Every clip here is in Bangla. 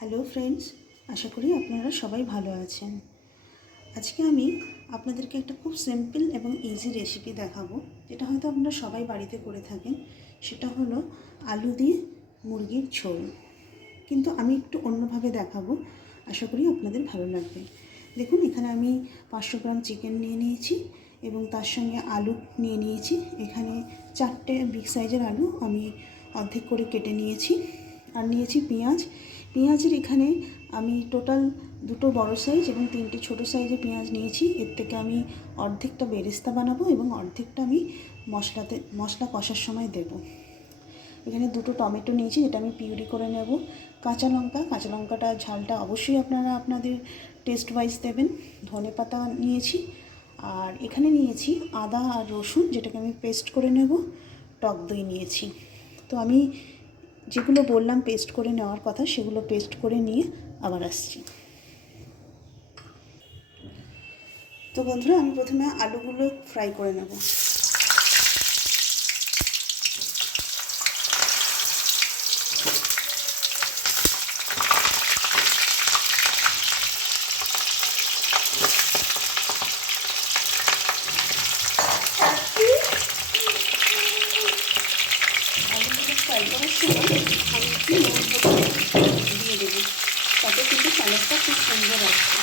হ্যালো ফ্রেন্ডস, আশা করি আপনারা সবাই ভালো আছেন। আজকে আমি আপনাদেরকে একটা খুব সিম্পল এবং ইজি রেসিপি দেখাবো, যেটা হয়তো আপনারা সবাই বাড়িতে করে থাকেন। সেটা হলো আলু দিয়ে মুরগির ঝোল, কিন্তু আমি একটু অন্যভাবে দেখাবো। আশা করি আপনাদের ভালো লাগবে। দেখুন, এখানে আমি 500 গ্রাম চিকেন নিয়ে নিয়েছি এবং তার সঙ্গে আলু নিয়ে নিয়েছি। এখানে 4টে বিগ সাইজের আলু আমি অর্ধেক করে কেটে নিয়েছি। আর নিয়েছি পেঁয়াজ। পেঁয়াজের এখানে আমি টোটাল 2টো বড় সাইজ এবং 3টে ছোটো সাইজের পেঁয়াজ নিয়েছি। এর থেকে আমি অর্ধেকটা বেরেস্তা বানাবো এবং অর্ধেকটা আমি মশলা কষার সময় দেবো। এখানে 2টো টমেটো নিয়েছি, যেটা আমি পিউরি করে নেব। কাঁচা লঙ্কাটা ঝালটা অবশ্যই আপনারা আপনাদের টেস্ট ওয়াইজ দেবেন। ধনেপাতা নিয়েছি, আর এখানে নিয়েছি আদা আর রসুন, যেটাকে আমি পেস্ট করে নেব। টক দই নিয়েছি। তো আমি যেগুলো বললাম পেস্ট করে নেওয়ার কথা, সেগুলো পেস্ট করে নিয়ে আবার আসছি। তো বন্ধুরা, আমি প্রথমে আলুগুলো ফ্রাই করে নেব। আলুগুলো ফ্রাই করার সময় আমি একটু নুন দিয়ে দেবো, তাতে কিন্তু কালারটা খুব সুন্দর আসবে।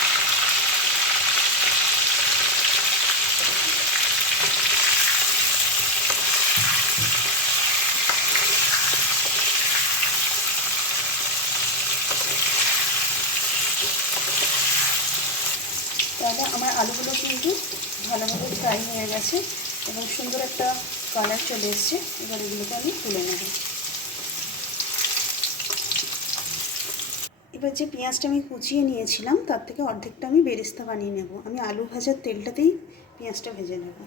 তাহলে আমার আলুগুলো কিন্তু ভালোভাবে ফ্রাই হয়ে গেছে এবং সুন্দর একটা কালার চলে এসছে। এবার এগুলোকে আমি তুলে নেব। এবার যে পেঁয়াজটা আমি কুচিয়ে নিয়েছিলাম, তার থেকে অর্ধেকটা আমি বেরেস্তা বানিয়ে নেব। আমি আলু ভাজার তেলটাতেই পেঁয়াজটা ভেজে নেব।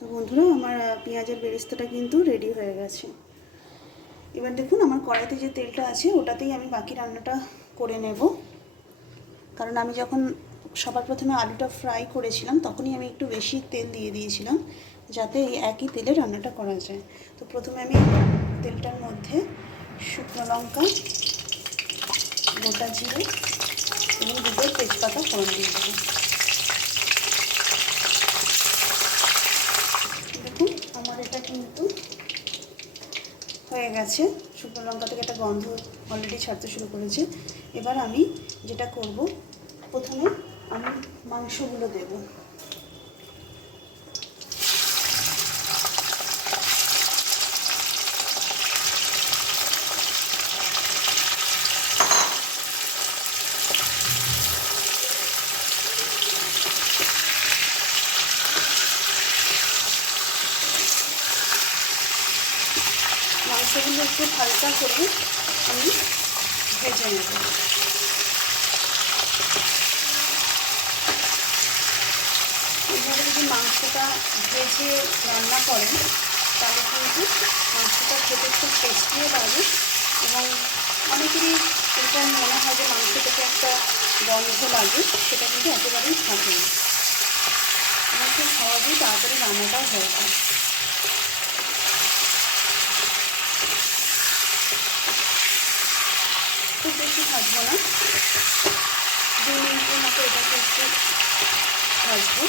তো বন্ধুরা, আমার পেঁয়াজের বেরেস্তাটা কিন্তু রেডি হয়ে গেছে। এবার দেখুন, আমার কড়াইতে যে তেলটা আছে ওটাতেই আমি বাকি রান্নাটা করে নেব। কারণ আমি যখন সবার প্রথমে আলুটা ফ্রাই করেছিলাম, তখনই আমি একটু বেশি তেল দিয়ে দিয়েছিলাম, যাতে এই একই তেলে রান্নাটা করা যায়। তো প্রথমে আমি তেলটার মধ্যে শুকনো লঙ্কা, গোটা জিরে এবং 2টো তেজপাতা ফোড়ন দিয়ে দেবো। দেখুন, আমার এটা কিন্তু হয়ে গেছে। শুকনো লঙ্কা থেকে একটা গন্ধ অলরেডি ছাড়তে শুরু করেছে। এবার আমি যেটা করব, প্রথমে আমি মাংসগুলো দেব। মাংসগুলো একটু হালকা করে আমি ভেজে নেব। এইভাবে যদি মাংসটা ভেজে রান্না করেন, তাহলে কিন্তু মাংসটা খেতে খুব টেস্টিও লাগে এবং অনেকেরই এরকম মনে হয় যে মাংস থেকে একটা গন্ধ লাগে, সেটা কিন্তু একেবারেই থাকে না। আমার খুব সহজেই তাড়াতাড়ি রান্নাটাও হয়ে যায়। খুব বেশি ভাজবো না, 2 মিনিটের মতো এটাকে একটু ভাজবো।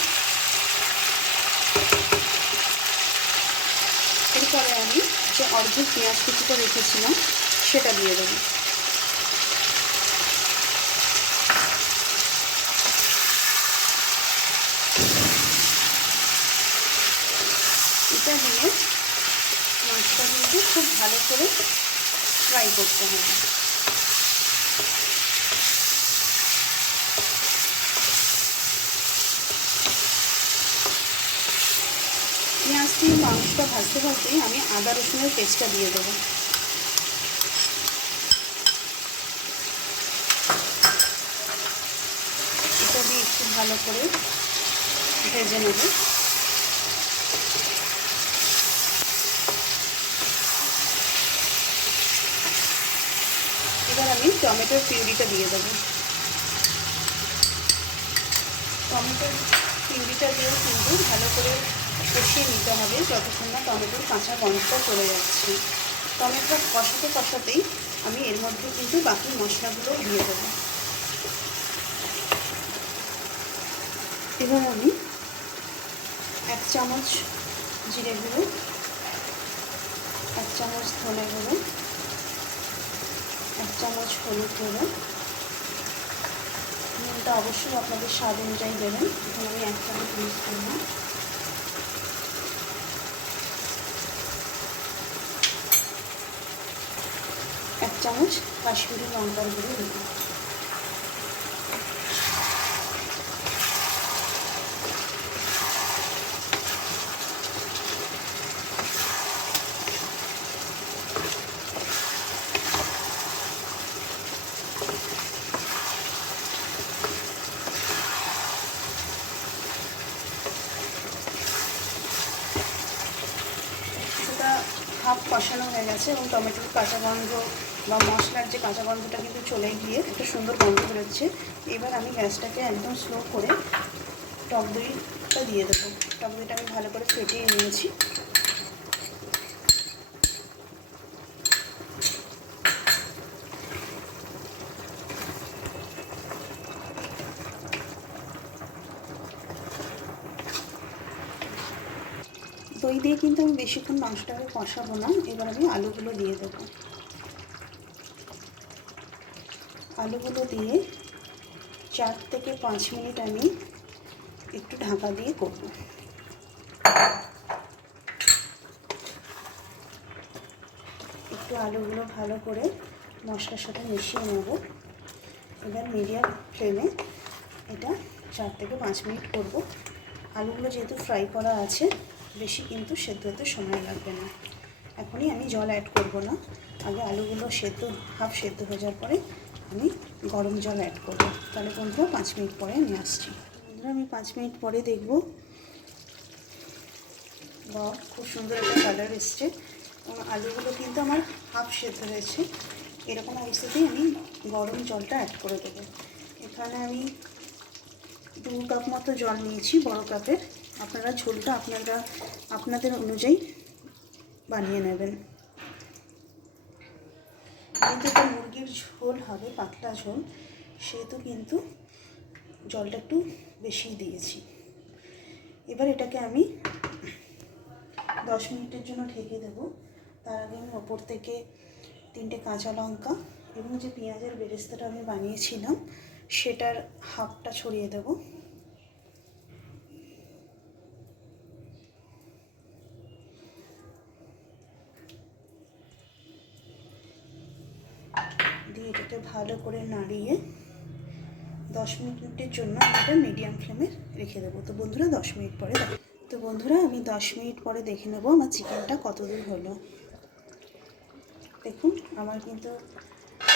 এরপরে আমি যে অর্ধেক পেঁয়াজ কুচিটা রেখেছিলাম সেটা দিয়ে দেবো। এটা দিয়ে মাছটা কিন্তু খুব ভালো করে ফ্রাই করতে হবে। পেঁয়াজ দিয়ে মাংসটা ভাজতে ভাজতেই আমি আদা রসুনের পেস্টটা দিয়ে দেবো। এটা দিয়ে একটু ভালো করে ভেজে নেব। এবার আমি টমেটোর পিউরিটা দিয়ে দেবো। টমেটোর পিউরিটা দিয়েও কিন্তু ভালো করে কষিয়ে নিতে হবে যতক্ষণ না টমেটোর কাঁচা গন্ধটা চলে যাচ্ছে। টমেটোটা কষাতে কষাতেই আমি এর মধ্যে কিন্তু বাকি মশলাগুলো দিয়ে দেবো। এবার আমি 1 চামচ জিরে গুঁড়ো, 1 চামচ ধনে গুঁড়ো, 1 চামচ হলুদ গুঁড়ো, নুনটা অবশ্যই আপনাদের স্বাদ অনুযায়ী দেবেন। এখানে আমি 1 চামচ ইউজ করলাম। এক চামচ কাশ্মীরি লঙ্কার গুঁড়ো দেবো। হাফ কষানো হয়ে গেছে এবং টমেটোর কাঁচা গন্ধ বা মশলার যে কাঁচা গন্ধটা কিন্তু চলে গিয়ে একটা সুন্দর গন্ধ বেরোচ্ছে। এবার আমি গ্যাসটাকে একদম স্লো করে টক দইটা দিয়ে দেবো। টক দইটা আমি ভালো করে ফেটিয়ে নিয়েছি। দই দিয়ে কিন্তু আমি বেশিক্ষণ মাংসটাকে কষাবো না। এবার আমি আলুগুলো দিয়ে দেবো। আলুগুলো দিয়ে 4 থেকে 5 মিনিট আমি একটু ঢাকা দিয়ে করব। একটু আলুগুলো ভালো করে মশলার সাথে মিশিয়ে নেব। এবার মিডিয়াম ফ্লেমে এটা 4 থেকে 5 মিনিট করব। আলুগুলো যেহেতু ফ্রাই করা আছে, বেশি কিন্তু সেদ্ধ হতে সময় লাগবে না। এখনই আমি জল অ্যাড করব না, আগে আলুগুলো হাফ সেদ্ধ হয়ে যাওয়ার পরে আমি গরম জল অ্যাড করব। তাহলে বন্ধুরা 5 মিনিট পরে আমি আসছি। বন্ধুরা আমি 5 মিনিট পরে দেখব, বা খুব সুন্দর একটা কালার এসছে এবং আলুগুলো কিন্তু আমার হাফ সেদ্ধ হয়েছে। এরকম অবস্থাতেই আমি গরম জলটা অ্যাড করে দেবো। এখানে আমি 2 কাপ মতো জল নিয়েছি, বড় কাপের। আপনারা ঝোলটা আপনাদের অনুযায়ী বানিয়ে নেবেন। যেহেতু এটা মুরগির ঝোল হবে, পাতলা ঝোল, সেহেতু কিন্তু জলটা একটু বেশি দিয়েছি। এবার এটাকে আমি 10 মিনিটের জন্য ঢেকে দেবো। তার আগে আমি ওপর থেকে 3টে কাঁচা লঙ্কা এবং যে পেঁয়াজের বেরেস্তাটা আমি বানিয়েছিলাম সেটার হাফটা ছড়িয়ে দেবো। দিয়ে এটাকে ভালো করে নাড়িয়ে 10 মিনিটের জন্য এটা মিডিয়াম ফ্লেমে রেখে দেবো। তো বন্ধুরা 10 মিনিট পরে আমি 10 মিনিট পরে দেখে নেবো আমার চিকেনটা কতদূর হলো। দেখুন আমার কিন্তু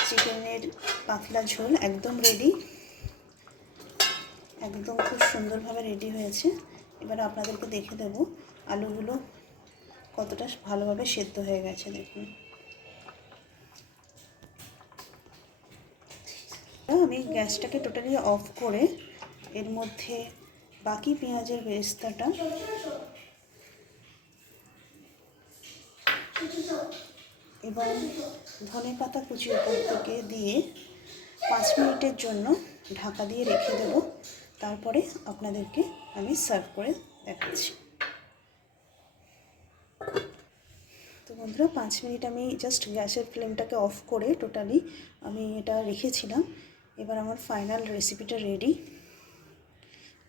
চিকেনের পাতলা ঝোল একদম রেডি, একদম খুব সুন্দরভাবে রেডি হয়েছে। এবার আপনাদেরকে দেখে দেবো আলুগুলো কতটা ভালোভাবে সেদ্ধ হয়ে গেছে। দেখুন আমি গ্যাসটাকে টোটালি অফ করে এর মধ্যে বাকি পেঁয়াজের বেরেস্তাটা এবং ধনেপাতা কুচি উপর থেকে দিয়ে 5 মিনিটের জন্য ঢাকা দিয়ে রেখে দেব। তারপরে আপনাদেরকে আমি সার্ভ করে দেখাচ্ছি। তো বন্ধুরা 5 মিনিট আমি জাস্ট গ্যাসের ফ্লেমটাকে অফ করে টোটালি আমি এটা রেখেছিলাম। এবার আমার ফাইনাল রেসিপিটা রেডি।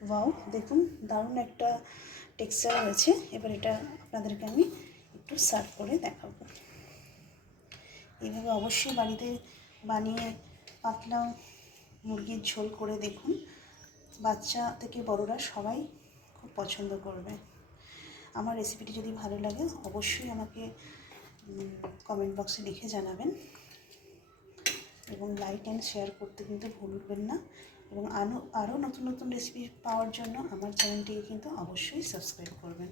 ওয়াও, দেখুন দারুণ একটা টেক্সচার হয়েছে। এবার এটা আপনাদেরকে আমি একটু সার্ভ করে দেখাবো। এইভাবে অবশ্যই বাড়িতে বানিয়ে পাতলা মুরগির ঝোল করে দেখুন। বাচ্চা থেকে বড়রা সবাই খুব পছন্দ করবে। আমার রেসিপিটি যদি ভালো লাগে অবশ্যই আমাকে কমেন্ট বক্সে লিখে জানাবেন এবং লাইক অ্যান্ড শেয়ার করতে কিন্তু ভুলবেন না। এবং আরও নতুন নতুন রেসিপি পাওয়ার জন্য আমার চ্যানেলটিকে কিন্তু অবশ্যই সাবস্ক্রাইব করবেন।